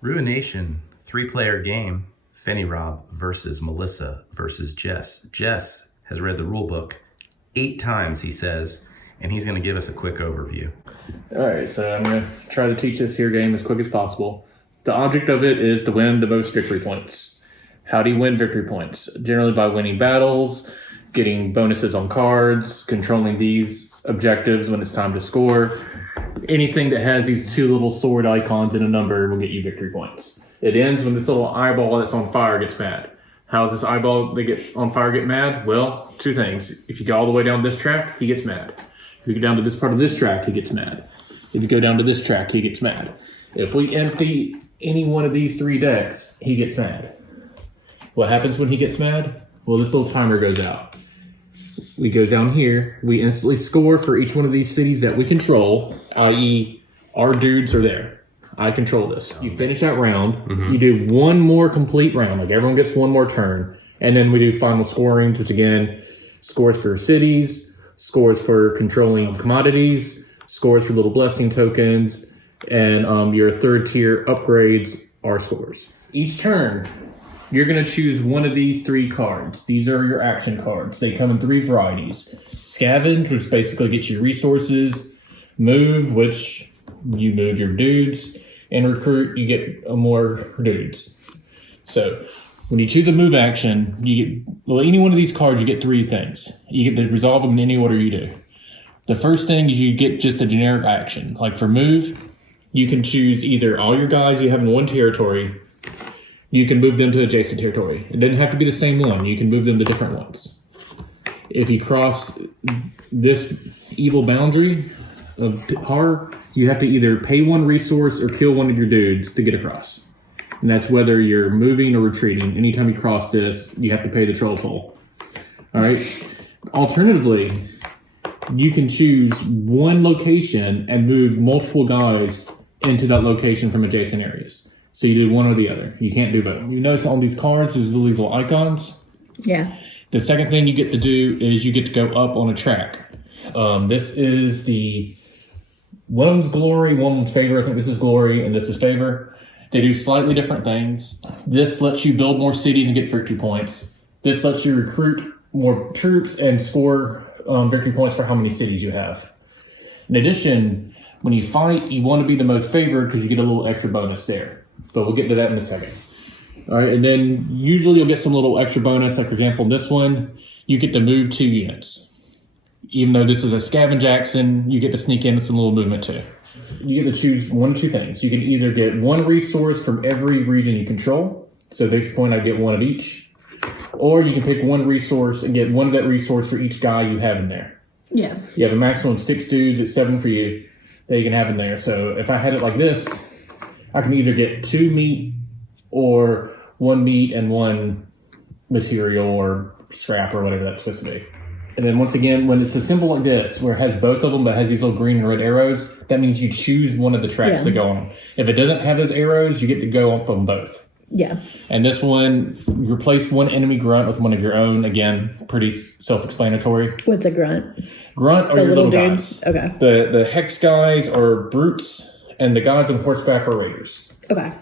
Ruination, 3-player game, fenirob versus Melissa versus Jess. Jess has read the rule book 8 times, he says, and he's going to give us a quick overview. All right, so I'm going to try to teach this here game as quick as possible. The object of it is to win the most victory points. How do you win victory points? Generally by winning battles, getting bonuses on cards, controlling these objectives when it's time to score. Anything that has these 2 little sword icons and a number will get you victory points. It ends when this little eyeball that's on fire gets mad. How does this eyeball that get on fire get mad? Well, 2 things. If you go all the way down this track, he gets mad. If you go down to this part of this track, he gets mad. If you go down to this track, he gets mad. If we empty any one of these 3 decks, he gets mad. What happens when he gets mad? Well, this little timer goes out. We go down here. We instantly score for each one of these cities that we control, i.e. our dudes are there. I control this. You finish that round. Mm-hmm. You do 1 more complete round. Like everyone gets 1 more turn. And then we do final scoring, which again, scores for cities, scores for controlling commodities, scores for little blessing tokens, and your 3rd tier upgrades are scores. Each turn, you're going to choose one of these 3 cards. These are your action cards. They come in 3 varieties. Scavenge, which basically gets you resources. Move, which you move your dudes. And recruit, you get more dudes. So when you choose a move action, you get, well, any one of these cards, you get 3 things. You get to resolve them in any order you do. The first thing is you get just a generic action. Like for move, you can choose either all your guys you have in one territory. You can move them to adjacent territory. It doesn't have to be the same one. You can move them to different ones. If you cross this evil boundary of horror, you have to either pay 1 resource or kill one of your dudes to get across. And that's whether you're moving or retreating. Anytime you cross this, you have to pay the troll toll. All right? Alternatively, you can choose 1 location and move multiple guys into that location from adjacent areas. So you do one or the other. You can't do both. You notice on these cards, there's these little icons. Yeah. The second thing you get to do is you get to go up on a track. This is the one's glory, one's favor. I think this is glory, and this is favor. They do slightly different things. This lets you build more cities and get victory points. This lets you recruit more troops and score victory points for how many cities you have. In addition, when you fight, you want to be the most favored because you get a little extra bonus there. But we'll get to that in a second. All right, and then usually you'll get some little extra bonus. Like, for example, in this one, you get to move 2 units. Even though this is a scavenge action, you get to sneak in with some little movement too. You get to choose 1 of 2 things. You can either get 1 resource from every region you control. So at this point, I get 1 of each. Or you can pick 1 resource and get 1 of that resource for each guy you have in there. Yeah. You have a maximum of 6 dudes. It's 7 for you that you can have in there. So if I had it like this, I can either get 2 meat or 1 meat and 1 material or scrap or whatever that's supposed to be. And then once again, when it's a symbol like this, where it has both of them but has these little green and red arrows, that means you choose one of the tracks to go on. If it doesn't have those arrows, you get to go up on both. Yeah. And this one, you replace 1 enemy grunt with one of your own. Again, pretty self-explanatory. What's a grunt? Grunt are The your little little dudes? guys. Okay. The hex guys are brutes, and the guys on horseback are raiders. Okay.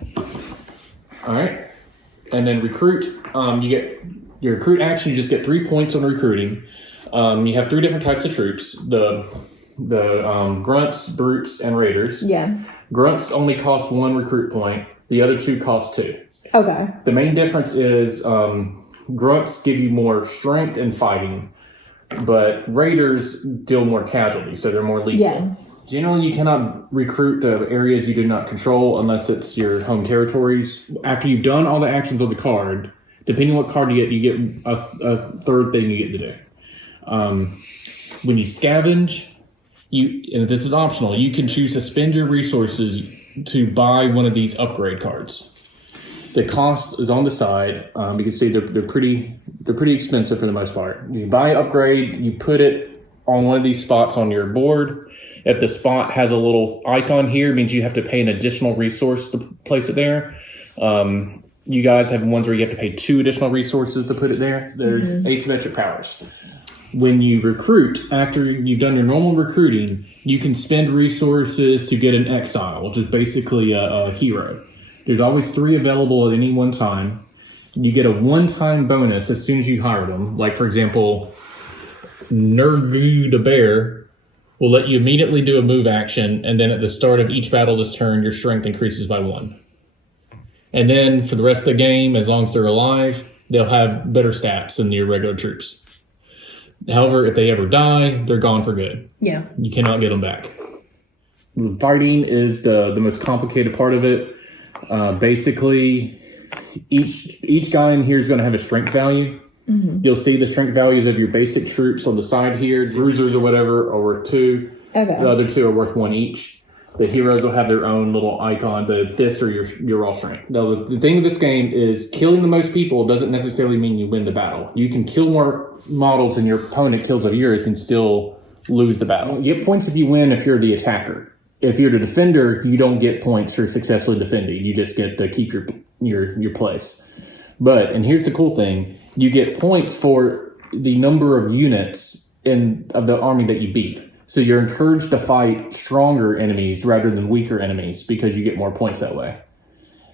All right. And then recruit. You get your recruit action. You just get 3 points on recruiting. You have 3 different types of troops: the grunts, brutes, and raiders. Yeah. Grunts only cost 1 recruit point. The other 2 cost 2. Okay. The main difference is grunts give you more strength and fighting, but raiders deal more casualties, so they're more lethal. Yeah. Generally, you cannot recruit to areas you do not control unless it's your home territories. After you've done all the actions of the card, depending on what card you get a 3rd thing you get to do. When you scavenge, and this is optional, you can choose to spend your resources to buy one of these upgrade cards. The cost is on the side. You can see they're pretty expensive for the most part. You buy an upgrade, you put it on one of these spots on your board. If the spot has a little icon here, it means you have to pay an additional resource to place it there. You guys have ones where you have to pay 2 additional resources to put it there. So there's asymmetric powers. When you recruit, after you've done your normal recruiting, you can spend resources to get an exile, which is basically a hero. There's always 3 available at any one time. You get a one-time bonus as soon as you hire them. Like, for example, Nergu the Bear will let you immediately do a move action, and then at the start of each battle this turn, your strength increases by 1. And then for the rest of the game, as long as they're alive, they'll have better stats than your regular troops. However, if they ever die, they're gone for good. Yeah. You cannot get them back. Fighting is the most complicated part of it. Basically, each guy in here is going to have a strength value. Mm-hmm. You'll see the strength values of your basic troops on the side here. Bruisers or whatever are worth 2. Okay. The other 2 are worth 1 each. The heroes will have their own little icon. This or your raw strength. Now, the thing with this game is killing the most people doesn't necessarily mean you win the battle. You can kill more models than your opponent kills of yours and still lose the battle. You get points if you win if you're the attacker. If you're the defender, you don't get points for successfully defending. You just get to keep your place. But, and here's the cool thing, you get points for the number of units of the army that you beat. So you're encouraged to fight stronger enemies rather than weaker enemies because you get more points that way.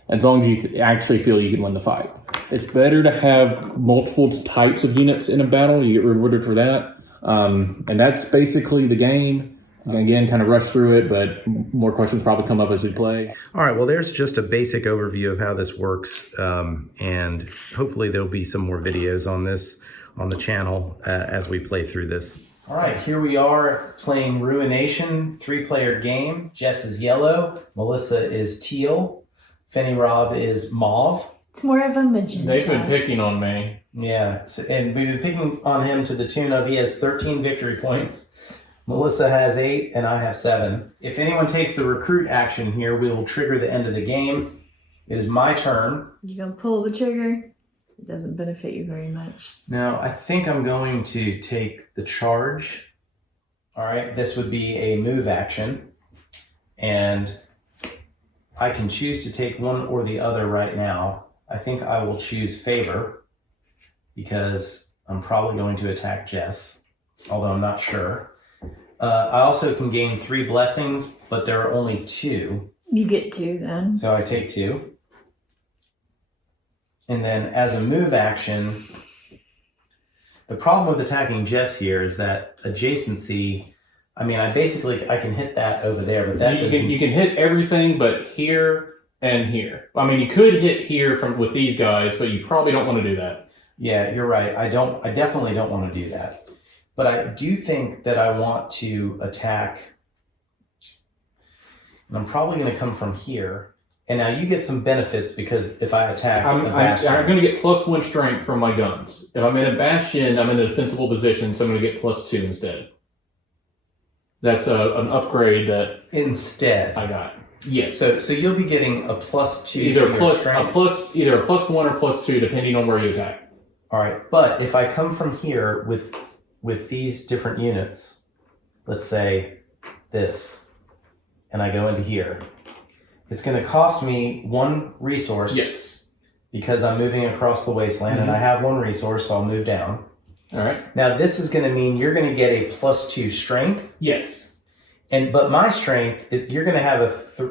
As long as you actually feel you can win the fight. It's better to have multiple types of units in a battle. You get rewarded for that. And that's basically the game. Again, kind of rush through it, but more questions probably come up as we play. All right, well, there's just a basic overview of how this works. And hopefully there'll be some more videos on this on the channel as we play through this. All right, here we are playing Ruination, 3-player game. Jess is yellow, Melissa is teal, fenirob is mauve. It's more of a magenta. They've been picking on me. Yeah, and we've been picking on him to the tune of he has 13 victory points. Melissa has 8 and I have 7. If anyone takes the recruit action here, we will trigger the end of the game. It is my turn. You're going to pull the trigger. It doesn't benefit you very much. Now, I think I'm going to take the charge. All right, this would be a move action. And I can choose to take one or the other right now. I think I will choose favor because I'm probably going to attack Jess, although I'm not sure. I also can gain 3 blessings, but there are only 2. You get 2 then. So I take 2. And then as a move action, the problem with attacking Jess here is that adjacency, I mean, I can hit that over there, but that you can hit everything but here and here. I mean, you could hit here with these guys, but you probably don't want to do that. Yeah, you're right. I definitely don't want to do that. But I do think that I want to attack, and I'm probably going to come from here. And now you get some benefits because if I attack I'm going to get +1 strength from my guns. If I'm in a bastion, I'm in a defensible position, so I'm going to get +2 instead. That's an upgrade that instead I got. Yes. So you'll be getting a +2 either to a your strength. either a +1 or +2 depending on where you attack. All right, but if I come from here with these different units, let's say this, and I go into here, it's going to cost me 1 resource. Yes. Because I'm moving across the wasteland, and I have 1 resource, so I'll move down. All right. Now this is going to mean you're going to get a +2 strength. Yes. But my strength is you're going to have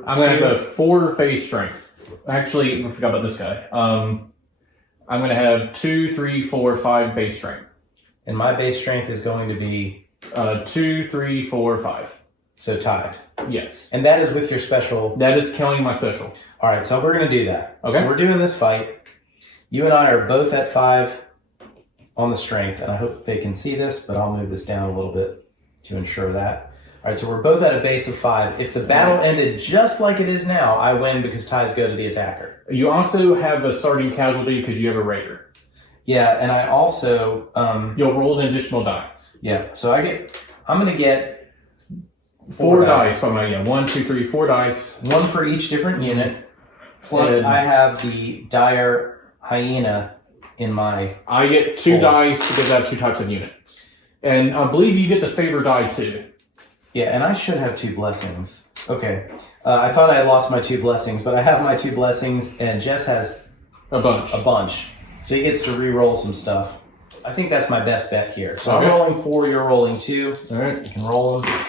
I'm going to have a 4 base strength. Actually, I forgot about this guy. I'm going to have 2, 3, 4, 5 base strength. And my base strength is going to be 2, 3, 4, 5. So tied. Yes. And that is with your special. That is counting my special. All right, so we're going to do that. Okay. So we're doing this fight. You and I are both at 5 on the strength, and I hope they can see this, but I'll move this down a little bit to ensure that. All right, so we're both at a base of 5. If the battle ended just like it is now, I win because ties go to the attacker. You also have a starting casualty because you have a raider. Yeah, and I also... You'll roll an additional die. Yeah, so I'm going to get 4 dice from my 1, 2, 3, 4 dice. 1 for each different unit. Plus I have the dire hyena in my... I get 2 dice because I have 2 types of units. And I believe you get the favor die too. Yeah, and I should have 2 blessings. Okay. I thought I had lost my 2 blessings, but I have my 2 blessings, and Jess has... A bunch. So he gets to re-roll some stuff. I think that's my best bet here. So okay. I'm rolling 4, you're rolling 2. All right. You can roll them.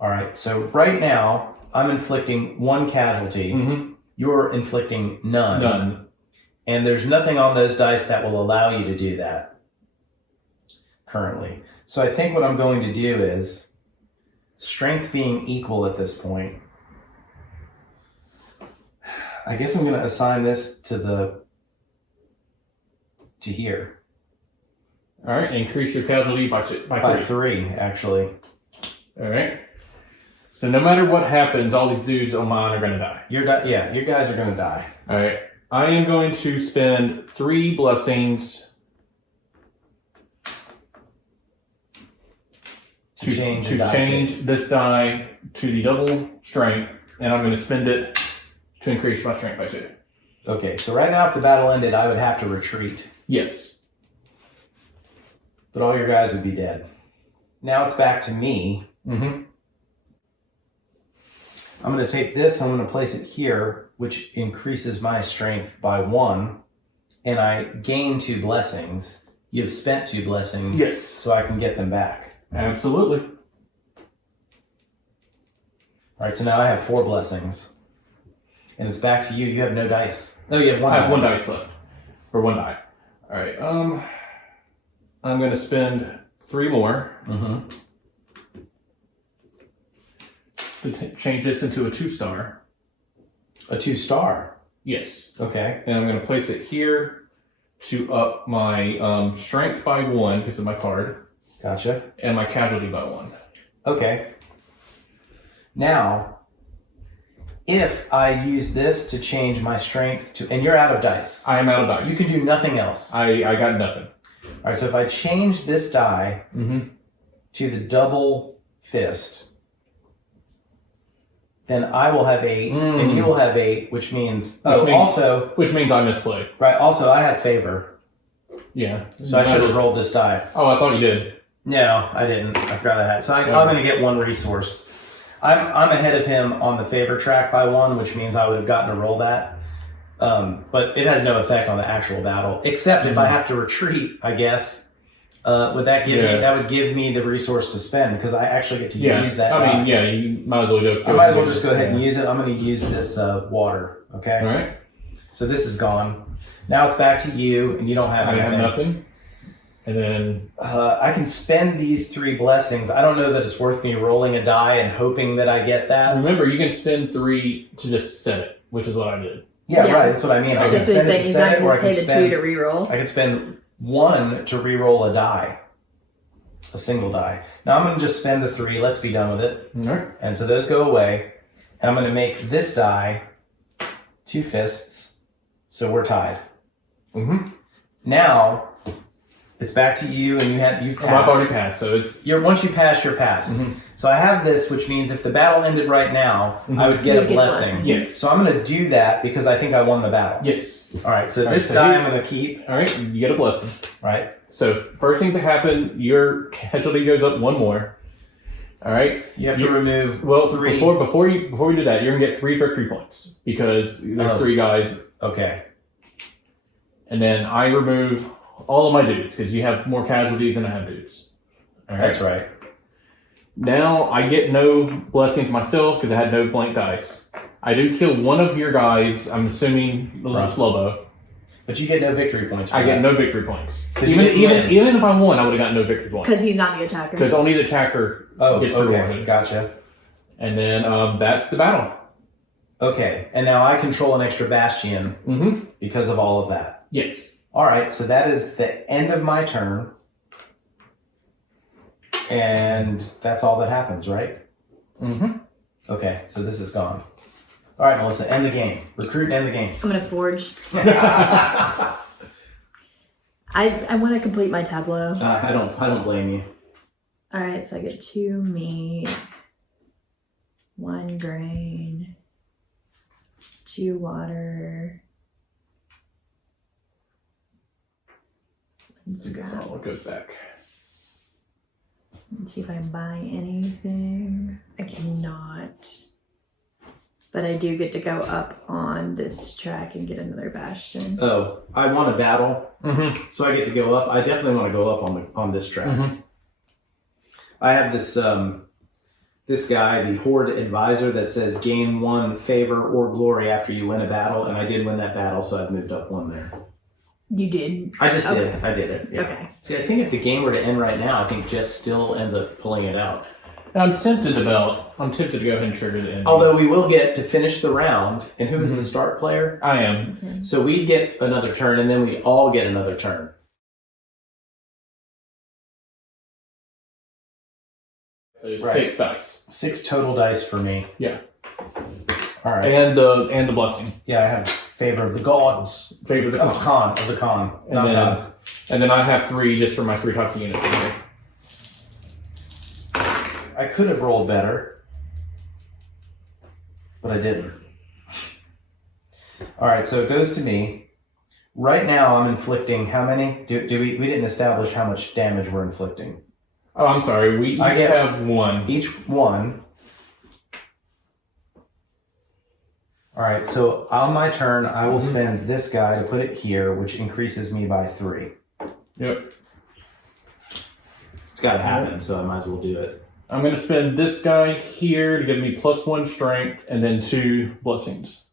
All right, so right now, I'm inflicting 1 casualty. Mm-hmm. You're inflicting none. None. And there's nothing on those dice that will allow you to do that currently. So I think what I'm going to do is, strength being equal at this point, I guess I'm going to assign this to here. All right, increase your casualty by 3. 3, actually. All right. So no matter what happens, all these dudes on mine are going to die. You guys are going to die. All right. I am going to spend 3 blessings to change this die to the double strength, and I'm going to spend it to increase my strength by 2. Okay, so right now if the battle ended, I would have to retreat. Yes. But all your guys would be dead. Now it's back to me. Mm-hmm. I'm going to take this, I'm going to place it here, which increases my strength by 1, and I gain 2 blessings. You've spent 2 blessings. Yes. So I can get them back. Absolutely. All right, so now I have 4 blessings. And it's back to you. You have no dice. No, you have 1 I have die. 1 dice left. Or 1 die. All right. I'm going to spend 3 more Mm-hmm. to change this into a 2-star. A 2-star. Yes. Okay. And I'm going to place it here to up my strength by 1 because of my card, Gotcha. and my casualty by 1. Okay. Now, if I use this to change my strength to... And you're out of dice. I am out of dice. You can do nothing else. I got nothing. All right, so if I change this die to the double fist, then I will have 8, and you will have 8, which means... Which means I misplayed. Right, also, I have favor. Yeah. So I should have rolled this die. Oh, I thought you did. No, I didn't. I forgot I had. So I'm going to get 1 resource. I'm ahead of him on the favor track by 1, which means I would have gotten to roll that. But it has no effect on the actual battle, except if I have to retreat, I guess. Would that give me? That would give me the resource to spend because I actually get to use that. I mean, you might as well go. I might as well just go ahead and use it. I'm going to use this water. Okay. All right. So this is gone. Now it's back to you, and you don't have anything. I have nothing. And then I can spend these 3 blessings. I don't know that it's worth me rolling a die and hoping that I get that. remember, you can spend 3 to just set it, which is what I did. Yeah, right. That's what I mean. I can Okay, so spend it to he's set not it, or I going to can pay the 2 spend. to reroll. I can spend 1 to reroll a die, a single die. Now I'm going to just spend the 3. Let's be done with it. All right. And so those go away. And I'm going to make this die 2 fists, so we're tied. Mm-hmm. Now it's back to you, and you've passed. I've already passed, so it's Once you pass, you're passed. Mm-hmm. So I have this, which means if the battle ended right now, I would get You a would get blessing. blessing. Yes. So I'm going to do that because I think I won the battle. yes. All right. So All this right, so die he's- I'm going to keep. All right, you get a blessing. Right. So first things that happen, your casualty goes up 1 more. All right. You have to remove 3. Before you do that, you're gonna get 3 victory points because there's 3 guys, Okay. and then I remove all of my dudes because you have more casualties than I have dudes. All right. That's right. Now I get no blessings myself because I had no blank dice. I do kill one of your guys. I'm assuming the little Right. slowbo. But you get no victory points. I get no victory points. 'Cause you didn't win. Even if I won, I would have gotten no victory points Because he's not the attacker. because only the attacker Oh, gets okay. rewarded. Gotcha. And then that's the battle. Okay. And now I control an extra bastion Mm-hmm. because of all of that. Yes. All right. So that is the end of my turn. And that's all that happens, right? Mm-hmm. Okay. So this is gone. All right, Melissa, end the game. Recruit and end the game. I'm going to forge. I want to complete my tableau. I don't blame you. All right, so I get 2 meat, 1 grain, 2 water, 1 I guess scrap. all goes back. Let's see if I can buy anything. I cannot. But I do get to go up on this track and get another bastion. Oh, I won a battle, so I get to go up. I definitely want to go up on this track. Mhm. I have this this guy, the Horde Advisor, that says gain 1 favor or glory after you win a battle, and I did win that battle, so I've moved up 1 there. You did. I just did. I did it. Yeah. Okay. See, I think if the game were to end right now, I think Jess still ends up pulling it out. I'm tempted to go ahead and trigger the end. Although we will get to finish the round, and who is the start player? I am. So we'd get another turn, and then we'd all get another turn. So 6 dice. 6 total dice for me. Yeah. All right. And the blessing. Yeah, I have favor of the gods. Favor of the Of the con. And Not then, gods. And then I have 3 just for my 3 toxic units. Okay. I could have rolled better, but I didn't. All right, so it goes to me. Right now, I'm inflicting how many? We didn't establish how much damage we're inflicting. Oh, I'm sorry. We each have 1. Each 1. All right, so on my turn, I will spend this guy to put it here, which increases me by 3. Yep. It's got to happen, so I might as well do it. I'm going to spend this guy here to give me +1 strength and then 2 blessings.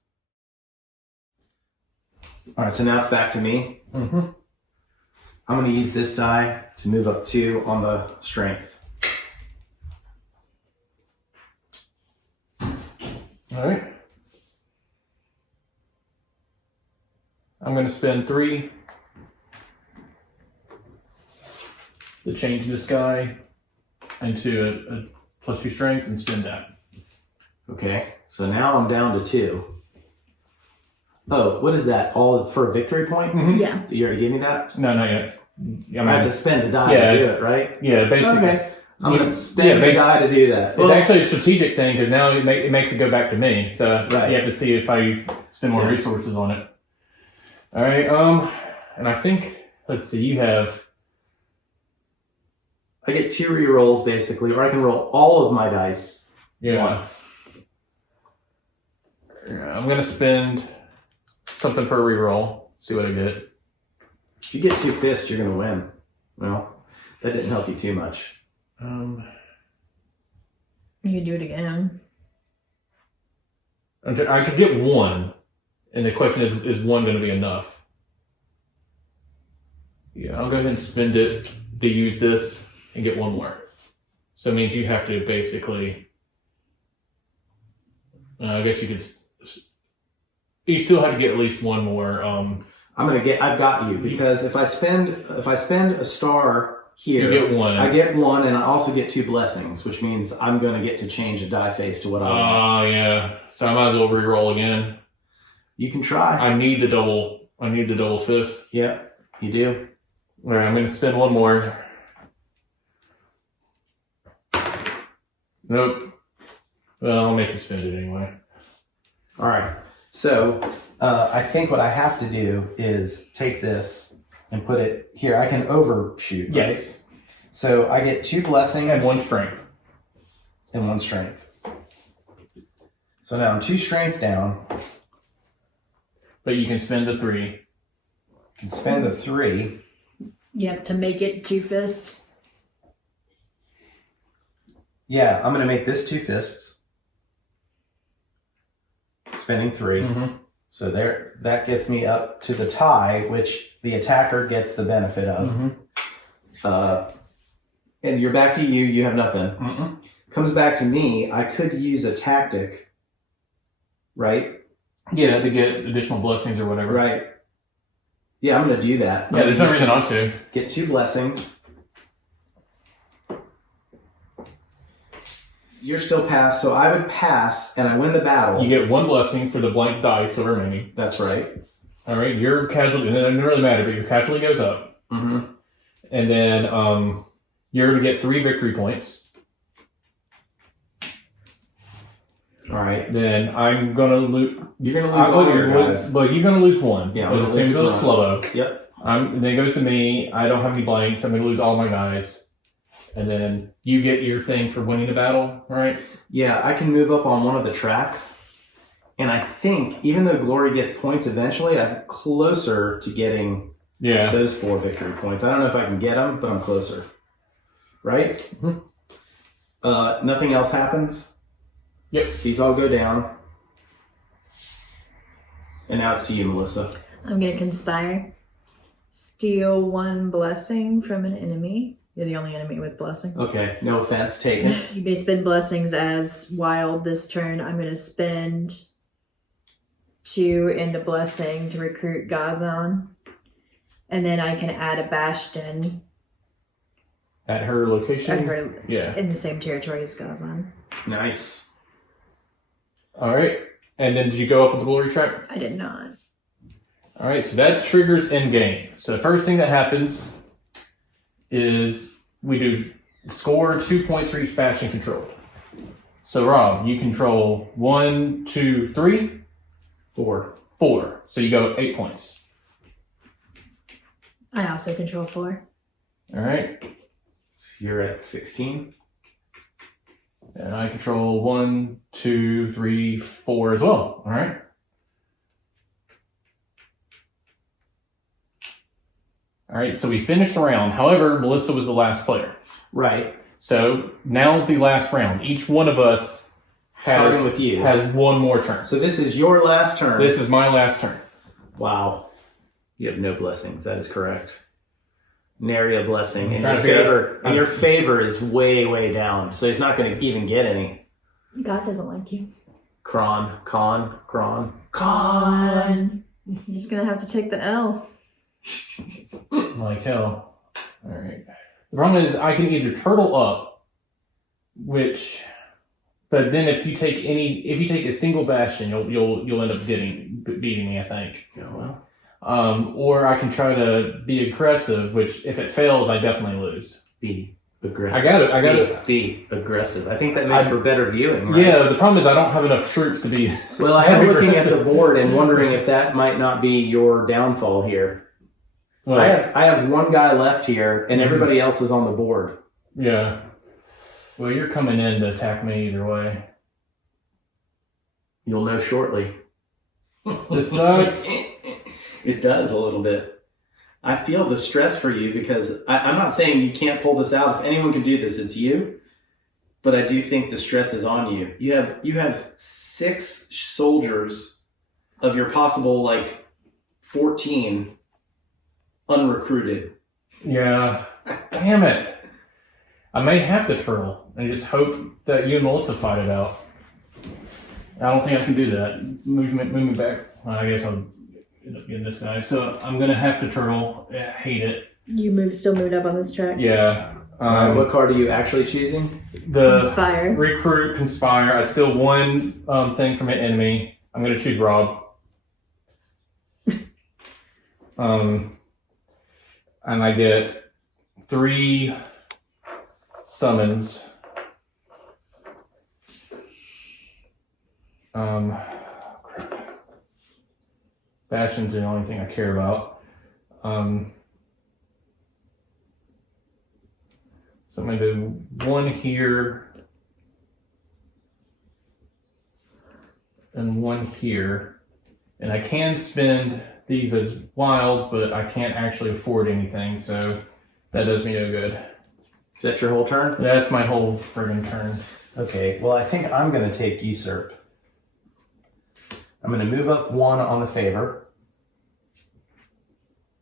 All right, so now it's back to me. Mm-hmm. I'm going to use this die to move up 2 on the strength. All right. I'm going to spend 3 to change this guy into a +2 strength and spend that. Okay, so now I'm down to 2. Oh, what is that? All it's for a victory point? Mm-hmm. Yeah. You already gave me that? No, not yet. I have to spend the die to do it, right? Yeah, basically. Okay. I'm going to spend the die to do that. It's actually a strategic thing because now it makes it go back to me. So Right. you have to see if I spend more resources on it. All right. And I think, let's see, you have... I get 2 rerolls basically, or I can roll all of my dice once. Yeah, I'm going to spend something for a reroll. See what I get. If you get 2 fists, you're going to win. Well, that didn't help you too much. You can do it again. I could get 1, and the question is 1 going to be enough? Yeah, I'll go ahead and spend it to use this and get 1 more. So it means you have to basically... I guess you could... You still have to get at least 1 more. I've got you, because if I spend a star here, you get 1. I get 1, and I also get 2 blessings, which means I'm going to get to change a die face to what I want. Oh, yeah. So I might as well reroll again. You can try. I need the double fist. Yep, you do. All right, I'm going to spend 1 more. Nope. Well, I'll make you spend it anyway. All right. So I think what I have to do is take this and put it here. I can overshoot, right? Yes. So I get 2 blessings. And 1 strength. And 1 strength. So now I'm 2 strength down. But you can spend the 3. Can spend the 3. Yeah, to make it 2 fists. Yeah, I'm going to make this 2 fists. Spending 3. Mm-hmm. So there, that gets me up to the tie, which the attacker gets the benefit of. Mm-hmm. And you're back to you. You have nothing. Mm-mm. Comes back to me. I could use a tactic, right? Yeah, to get additional blessings or whatever. Right. Yeah, I'm going to do that. Yeah, there's no reason not to. Get 2 blessings. You're still passed, so I would pass, and I win the battle. You get 1 blessing for the blank dice, the remaining. That's right. All right, your casualty, and it doesn't really matter, but your casualty goes up. Mm-hmm. And then you're going to get 3 victory points. All right. Then I'm going to lose... You're going to lose all your guys. But you're going to lose 1. Yeah, As soon as it's slow. Yep. Then it goes to me. I don't have any blanks. I'm going to lose all my guys. And then you get your thing for winning the battle, right? Yeah, I can move up on one of the tracks. And I think, even though Glory gets points eventually, I'm closer to getting those 4 victory points. I don't know if I can get them, but I'm closer. Right? Mm-hmm. Nothing else happens? Yep. These all go down. And now it's to you, Melissa. I'm gonna conspire. Steal 1 blessing from an enemy. You're the only enemy with blessings. Okay, no offense taken. You may spend blessings as wild this turn. I'm gonna spend 2 into blessing to recruit Gazan. And then I can add a bastion At her location? at her Yeah. in the same territory as Gazan. Nice. All right. And then did you go up with the glory track? I did not. All right, so that triggers end game. So the first thing that happens is we do score 2 points for each bastion controlled. So Rob, you control 1, 2, 3, 4. 4. So you go 8 points. I also control 4. All right. So you're at 16. And I control 1, 2, 3, 4 as well. All right. All right, so we finished the round. However, Melissa was the last player. Right. So now's the last round. Each one of us Starting with you. has one more turn. So this is your last turn. This is my last turn. Wow. You have no blessings. That is correct. Nary a blessing. And trying your to figure favor, out- and your favor is way, way down. So he's not going to even get any. God doesn't like you. Kron. You're just gonna have to take the L. Like hell. All right. The problem is I can either turtle up, but then if you take a single bastion, you'll end up beating me, I think. Oh, well. Or I can try to be aggressive, which if it fails, I definitely lose. Be aggressive. I got it. Be aggressive. I think that makes for better viewing, right? Yeah, the problem is I don't have enough troops to be. Well, I am looking at the board and wondering if that might not be your downfall here. Well, I have one guy left here, and everybody else is on the board. yeah. Well, you're coming in to attack me either way. You'll know shortly. This sucks. It does a little bit. I feel the stress for you because I'm not saying you can't pull this out. If anyone can do this, it's you. But I do think the stress is on you. You have 6 soldiers of your possible 14 unrecruited. Yeah. Damn it. I may have to turtle and just hope that you and Melissa fight it out. I don't think I can do that. Move me back. Well, I guess I'll end up getting this guy. So I'm going to have to turtle. I hate it. You still moved up on this track. Yeah. What card are you actually choosing? The Conspire. recruit, conspire. I steal 1 thing from an enemy. I'm going to choose Rob. And I get 3 summons. Crap. Bastion's the only thing I care about. So I'm going to do 1 here and 1 here. And I can spend these as wilds, but I can't actually afford anything, so that does me no good. Is that your whole turn? That's my whole friggin' turn. Okay, well, I think I'm going to take usurp. I'm going to move up 1 on the favor.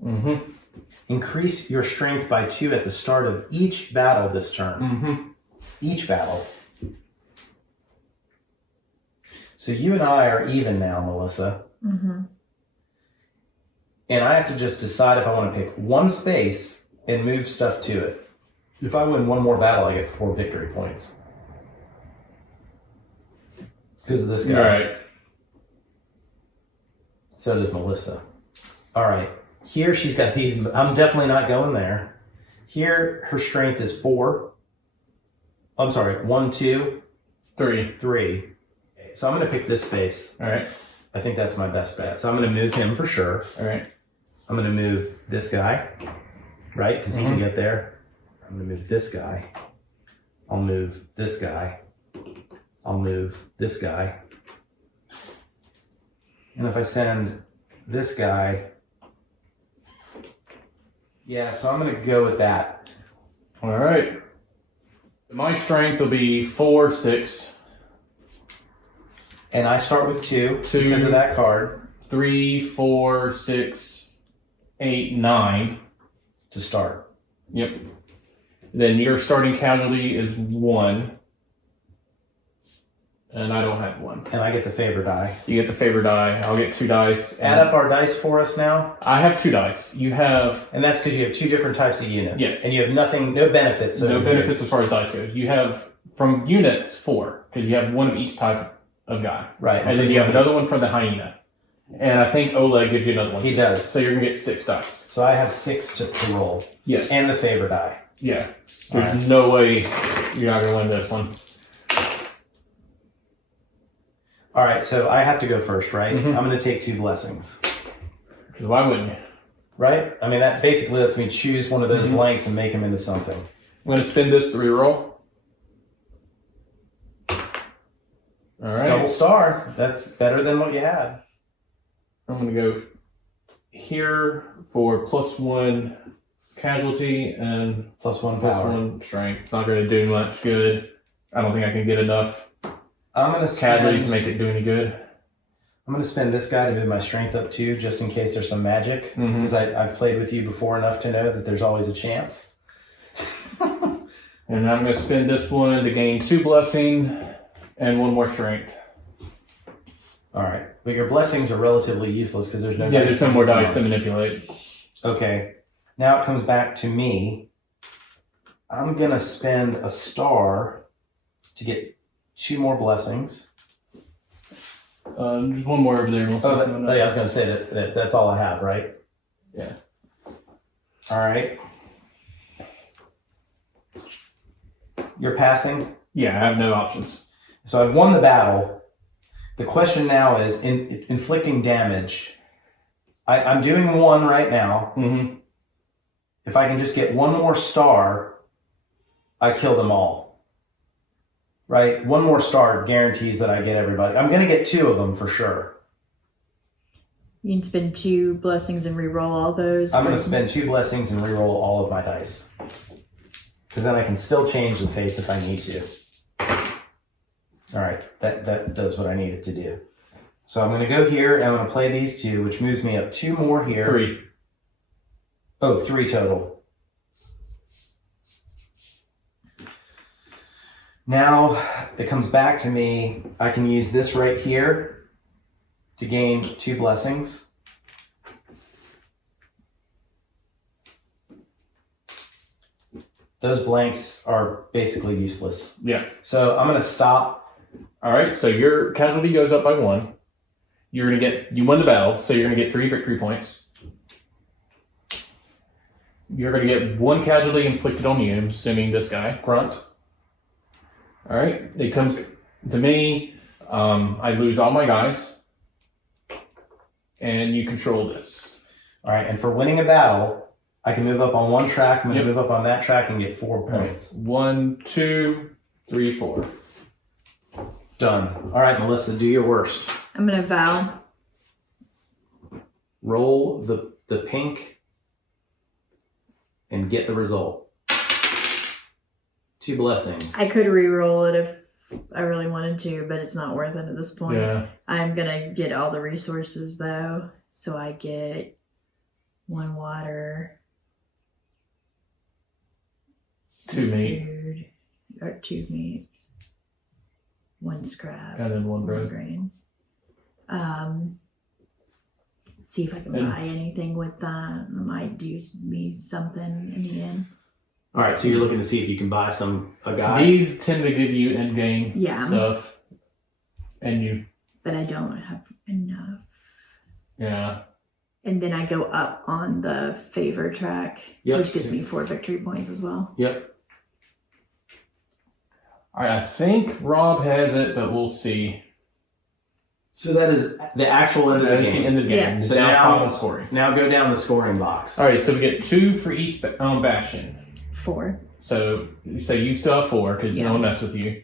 Mm-hmm. Increase your strength by 2 at the start of each battle this turn. Mm-hmm. Each battle. So you and I are even now, Melissa. Mm-hmm. And I have to just decide if I want to pick 1 space and move stuff to it. If I win 1 more battle, I get 4 victory points. Because of this guy. All right. So does Melissa. All right. Here she's got these. I'm definitely not going there. Here her strength is 4. I'm sorry, 1, 2, 3. 3. So I'm going to pick this space. All right. I think that's my best bet. So I'm going to move him for sure. All right. I'm going to move this guy, right? Because he can get there. I'm going to move this guy. I'll move this guy. I'll move this guy. And if I send this guy, yeah, so I'm going to go with that. All right. My strength will be 4, 6, And I start with 2 2 because of that card 3, 4, 6, 8, 9 to start. Yep. Then your starting casualty is 1. And I don't have 1. And I get the favor die. You get the favor die. I'll get 2 dice. Add up our dice for us now. I have 2 dice. You have And that's because you have 2 different types of units. Yes. And you have no benefits. no benefits as far as dice goes. You have from units 4 because you have 1 of each type of guy. Right. And then you have another one from the hyena. And I think Oleg gives you another one. He does. So you're gonna get 6 dice. So I have 6 to roll. Yes. And the favor die. Yeah. There's no way you're not gonna win this one. All right, so I have to go first, right? Mhm. I'm going to take 2 blessings. Because why wouldn't you? Right? I mean, that basically lets me choose one of those Mhm. blanks and make them into something. I'm gonna spin this to reroll. All right. Double star. That's better than what you had. I'm gonna go here for +1 casualty and +1 plus power. 1 strength. It's not gonna do much good. I don't think I can get enough I'm going to casualty to spend... make it do any good. I'm going to spend this guy to move my strength up 2, just in case there's some magic. Mhm. Because I've played with you before enough to know that there's always a chance. And I'm gonna spend this one to gain 2 blessing and 1 more strength. All right. But your blessings are relatively useless because there's no Yeah, dice there's to some more use them dice to on. manipulate. Okay. Now it comes back to me. I'm going to spend a star to get 2 more blessings. There's 1 more over there. We'll see. Yeah, I was going to say that that's all I have, right? Yeah. All right. You're passing. Yeah, I have no options. So I've won the battle. The question now is inflicting damage. I'm doing 1 right now. Mm-hmm. If I can just get 1 more star, I kill them all. Right? 1 more star guarantees that I get everybody. I'm going to get 2 of them for sure. You can spend 2 blessings and reroll all those. I'm going to spend 2 blessings and reroll all of my dice. Because then I can still change the face if I need to. All right, that does what I needed to do. So I'm going to go here and I'm going to play these 2, which moves me up 2 more here. 3. Oh, 3 total. Now it comes back to me. I can use this right here to gain 2 blessings. Those blanks are basically useless. Yeah. So I'm going to stop. All right. So your casualty goes up by 1. You won the battle, so you're gonna get 3 victory points. You're gonna get 1 casualty inflicted on you, assuming this guy. Grunt. All right. It comes to me. I lose all my guys, and you control this. All right, and for winning a battle, I can move up on 1 track, I'm going to Yep. move up on that track and get 4 points. 1, 2, 3, 4. Done. All right, Melissa, do your worst. I'm going to vow. Roll the pink and get the result. 2 blessings. I could reroll it if I really wanted to, but it's not worth it at this point. Yeah. I'm going to get all the resources though. So I get 1 water, 2 meat, food, or 2 meat, 1 scrap, and then 1 1 bread. grain. See if I can And- buy anything with that. It might do me something in the end. All right, so you're looking to see if you can buy a guy. These tend to give you end game Yeah. stuff, and you, But I don't have enough. yeah. And then I go up on the favor track, Yep. which gives me 4 victory points as well. Yep. All right, I think Rob has it, but we'll see. So that is the actual end of the That's the game. end of the game. Yeah. So Now now- final scoring. Now go down the scoring box. All right, so we get 2 for each bastion. 4. So you still have 4 because Yeah. no one messed with you.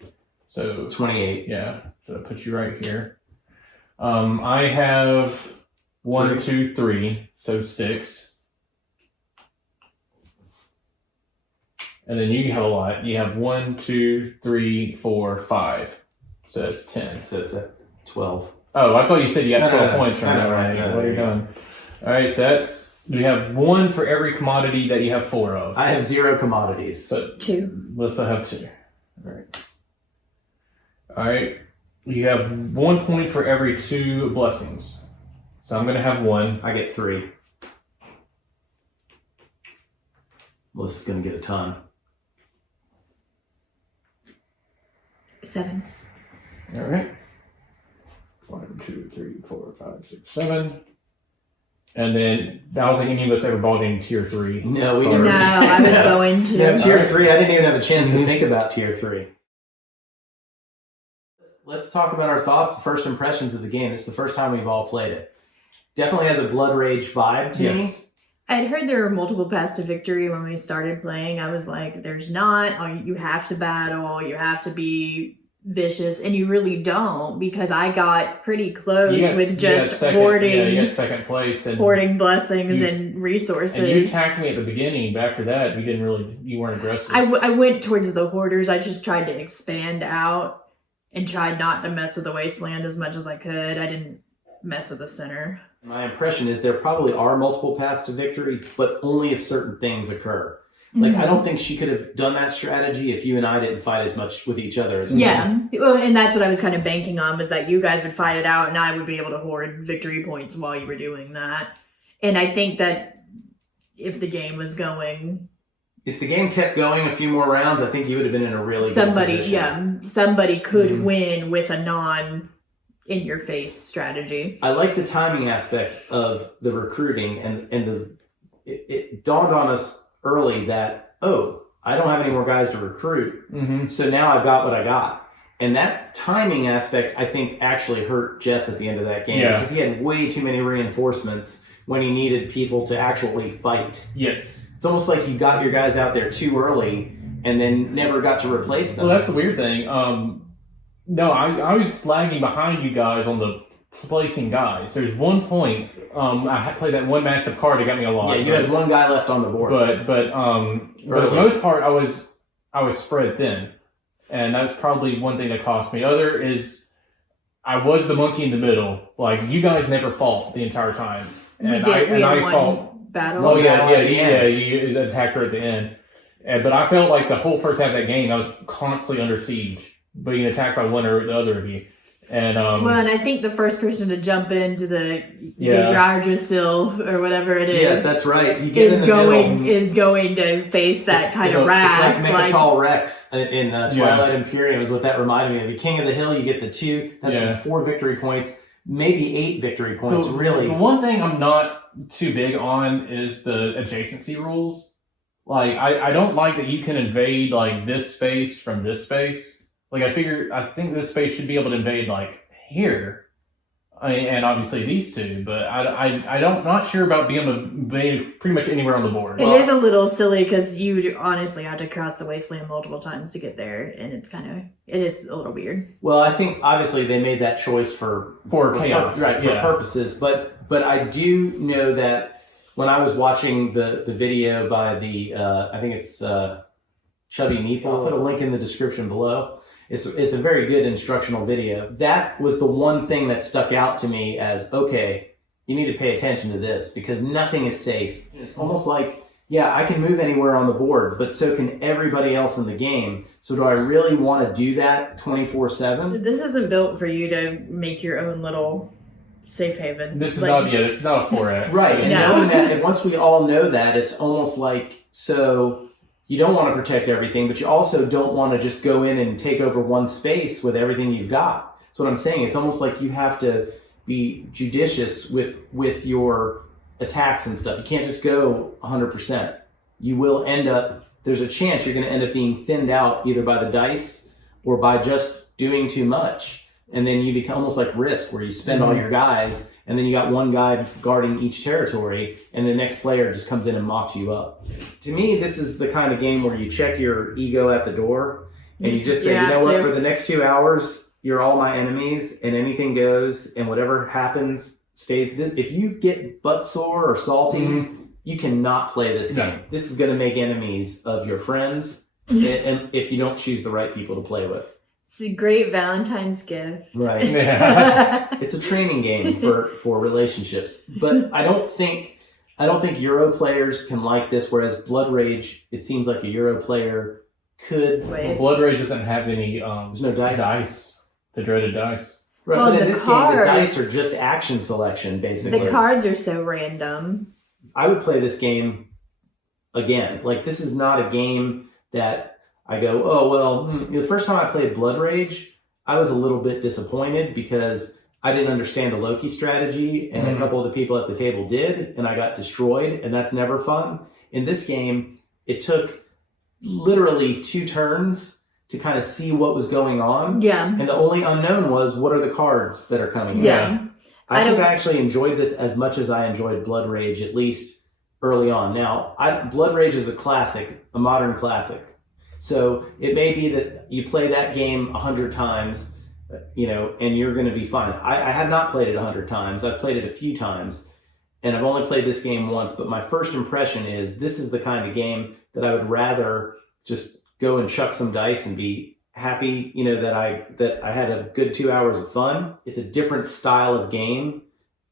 So 28. yeah, so that puts you right here. I have 1, 2, 3, so 6. And then you have a lot. You have 1, 2, 3, 4, 5. So that's 10. So it's at 12. Oh, I thought you said you got 12 points from no, that, right? no, What are you doing? All right, so that's, we have 1 for every commodity that you have 4 of. I have 0 commodities. So 2. let's have 2. All right. All right. You have 1 point for every 2 blessings. So I'm going to have 1. I get 3. Melissa's going to get a ton. 7. All right. 1, 2, 3, 4, 5, 6, 7. And then I don't think any of us ever bought any tier 3. No, we cards. never. No, I was going to. No, tier Alright. 3, I didn't even have a chance to think about tier 3. Let's talk about our thoughts, first impressions of the game. It's the first time we've all played it. Definitely has a Blood Rage vibe to me. Yes. I'd heard there were multiple paths to victory when we started playing. I was like, there's not. Oh, you have to battle. You have to be vicious. And you really don't, because I got pretty close with just hoarding. Yeah, you got second place. And hoarding blessings and resources. And you attacked me at the beginning, but after that, you weren't aggressive. I went towards the hoarders. I just tried to expand out and tried not to mess with the wasteland as much as I could. I didn't mess with the center. My impression is there probably are multiple paths to victory, but only if certain things occur. Like, I don't think she could have done that strategy if you and I didn't fight as much with each other as we did. Yeah, well, and that's what I was kind of banking on, was that you guys would fight it out and I would be able to hoard victory points while you were doing that. And I think that if the game was going... If the game kept going a few more rounds, I think you would have been in a really good position. Somebody could win with a non-in-your-face strategy. I like the timing aspect of the recruiting, and it dawned on us early that, oh, I don't have any more guys to recruit, so now I've got what I got. And that timing aspect, I think, actually hurt Jess at the end of that game, because he had way too many reinforcements when he needed people to actually fight. Yes. It's almost like you got your guys out there too early and then never got to replace them. Well, that's the weird thing. No, I was lagging behind you guys on the placing guys. There's one point, I played that one massive card that got me a lot. Yeah, you had one guy left on the board. But for the most part, I was spread thin. And that's probably one thing that cost me. Other is, I was the monkey in the middle. Like, you guys never fought the entire time. And we had I one fought. battle. Oh yeah, at the you attacked her at the end. But I felt like the whole first half of that game, I was constantly under siege, being attacked by one or the other of you. And well, and I think the first person to jump into the Yggdrasil or whatever it is, yes, that's right. You get in the middle. is going to face that kind of wrath. It's like Mechatol Rex in Twilight Imperium is what that reminded me of. The King of the Hill, you get the 2. That's 4 victory points, maybe 8 victory points. Really, the one thing I'm not too big on is the adjacency rules. Like, I don't like that you can invade like this space from this space. Like, I think this space should be able to invade like here. And obviously these two, but I don't not sure about being able to invade pretty much anywhere on the board. It is a little silly because you honestly have to cross the wasteland multiple times to get there, and it is a little weird. Well, I think obviously they made that choice for chaos, right? For purposes, but I do know that when I was watching the video by the I think it's Chubby Meeple. I'll put a link in the description below. It's a very good instructional video. That was the one thing that stuck out to me as, okay, you need to pay attention to this because nothing is safe. It's almost like, yeah, I can move anywhere on the board, but so can everybody else in the game. So do I really want to do that 24/7? This isn't built for you to make your own little safe haven. This is not a 4X. Right, and knowing that, and once we all know that, it's almost like, so you don't want to protect everything, but you also don't want to just go in and take over one space with everything you've got. That's what I'm saying. It's almost like you have to be judicious with your attacks and stuff. You can't just go 100%. You will end up, there's a chance you're going to end up being thinned out either by the dice or by just doing too much. And then you become almost like Risk, where you spend all your guys, and then you got one guy guarding each territory, and the next player just comes in and mops you up. To me, this is the kind of game where you check your ego at the door, and you just say, you know what, for the next 2 hours, you're all my enemies, and anything goes, and whatever happens stays. If you get butt sore or salty, you cannot play this No. game. This is going to make enemies of your friends, and if you don't choose the right people to play with. It's a great Valentine's gift. Right. Yeah. It's a training game for relationships. But I don't think Euro players can like this, whereas Blood Rage, it seems like a Euro player could. Wait. Blood Rage doesn't have any There's no dice. The dreaded dice. Right, Well, but in the this game, the dice cards- are just action selection, basically. The cards are so random. I would play this game again. Like, this is not a game that I go, oh, well, the first time I played Blood Rage, I was a little bit disappointed because I didn't understand the Loki strategy, and a couple of the people at the table did, and I got destroyed, and that's never fun. In this game, it took literally 2 turns to kind of see what was going on. Yeah. And the only unknown was, what are the cards that are coming in? Yeah. I think I actually enjoyed this as much as I enjoyed Blood Rage, at least early on. Now, Blood Rage is a classic, a modern classic. So it may be that you play that game 100 times, and you're going to be fine. I have not played it 100 times. I've played it a few times, and I've only played this game once. But my first impression is this is the kind of game that I would rather just go and chuck some dice and be happy, that I had a good 2 hours of fun. It's a different style of game.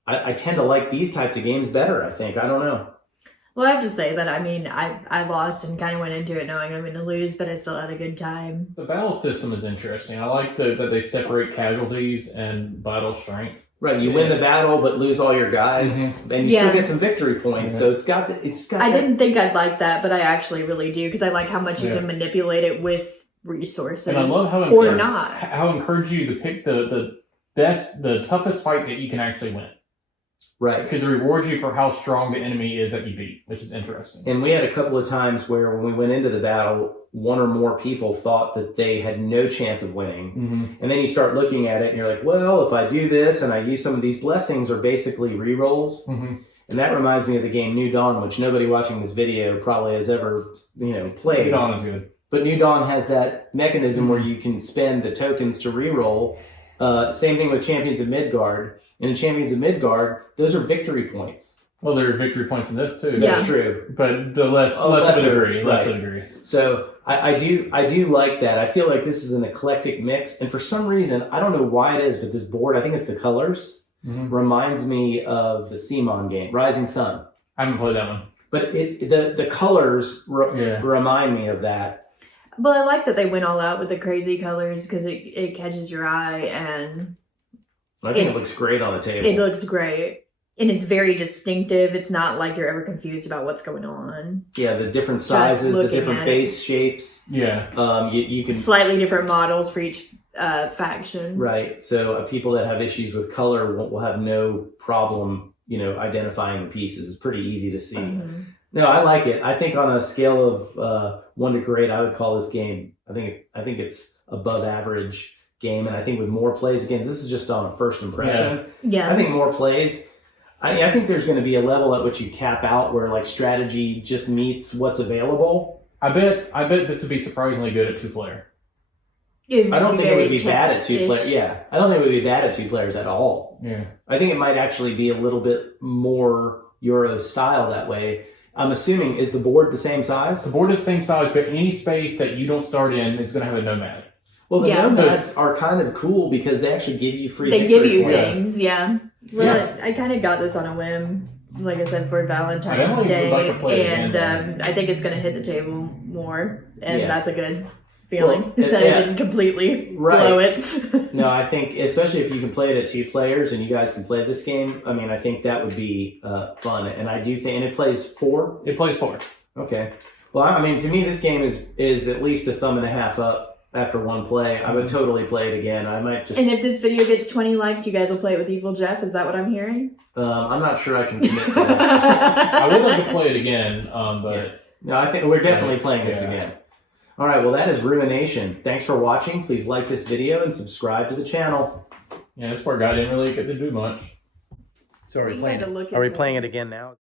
I tend to like these types of games better, I think. I don't know. Well, I have to say that, I lost and kind of went into it knowing I'm going to lose, but I still had a good time. The battle system is interesting. I like that they separate casualties and battle strength. Right, you win the battle but lose all your guys, and you still get some victory points. So it's got. I didn't think I'd like that, but I actually really do because I like how much you can manipulate it with resources, and I love how how encourage you to pick the toughest fight that you can actually win. Right. Because it rewards you for how strong the enemy is that you beat, which is interesting. And we had a couple of times where when we went into the battle, one or more people thought that they had no chance of winning. And then you start looking at it and you're like, well, if I do this and I use some of these blessings are basically rerolls. And that reminds me of the game New Dawn, which nobody watching this video probably has ever, played. New Dawn is good. But New Dawn has that mechanism where you can spend the tokens to reroll. Same thing with Champions of Midgard. And in Champions of Midgard, those are victory points. Well, there are victory points in this too. That's true. But the less of a degree. Less of a degree. So I do like that. I feel like this is an eclectic mix. And for some reason, I don't know why it is, but this board, I think it's the colors, reminds me of the Simon game, Rising Sun. I haven't played that one. But the colors remind me of that. Well, I like that they went all out with the crazy colors because it catches your eye and I think it looks great on the table. It looks great. And it's very distinctive. It's not like you're ever confused about what's going on. Yeah, the different sizes, the different base shapes. Yeah. You can slightly different models for each faction. Right. So people that have issues with color will have no problem, identifying the pieces. It's pretty easy to see. No, I like it. I think on a scale of 1 to great, I would call this game. I think it's above average game, and I think with more plays, again, this is just on a first impression. Yeah. I think more plays. I think there's going to be a level at which you cap out where like strategy just meets what's available. I bet this would be surprisingly good at 2-player. I don't think it would be bad at 2 players. Yeah, I don't think it would be bad at 2 players at all. Yeah, I think it might actually be a little bit more Euro style that way. I'm assuming, is the board the same size? The board is the same size, but any space that you don't start in is going to have a nomad. Well, the nomads are kind of cool because they actually give you free. They give you points. things, Well, I kind of got this on a whim, like I said, for Valentine's Day, and I think it's going to hit the table more, and that's a good feeling that I didn't completely blow it. No, I think especially if you can play it at 2 players and you guys can play this game. I mean, I think that would be fun, and I do think, and it plays 4. It plays 4. Okay. Well, I mean, to me, this game is at least a thumb and a half up. After 1 play, I would totally play it again. I might just. And if this video gets 20 likes, you guys will play it with Evil Jeff. Is that what I'm hearing? I'm not sure I can commit to that. I would like to play it again, but no, I think we're definitely playing this again. All right, well, that is Ruination. Thanks for watching. Please like this video and subscribe to the channel. Yeah, this poor guy didn't really get to do much. So are we playing it again now?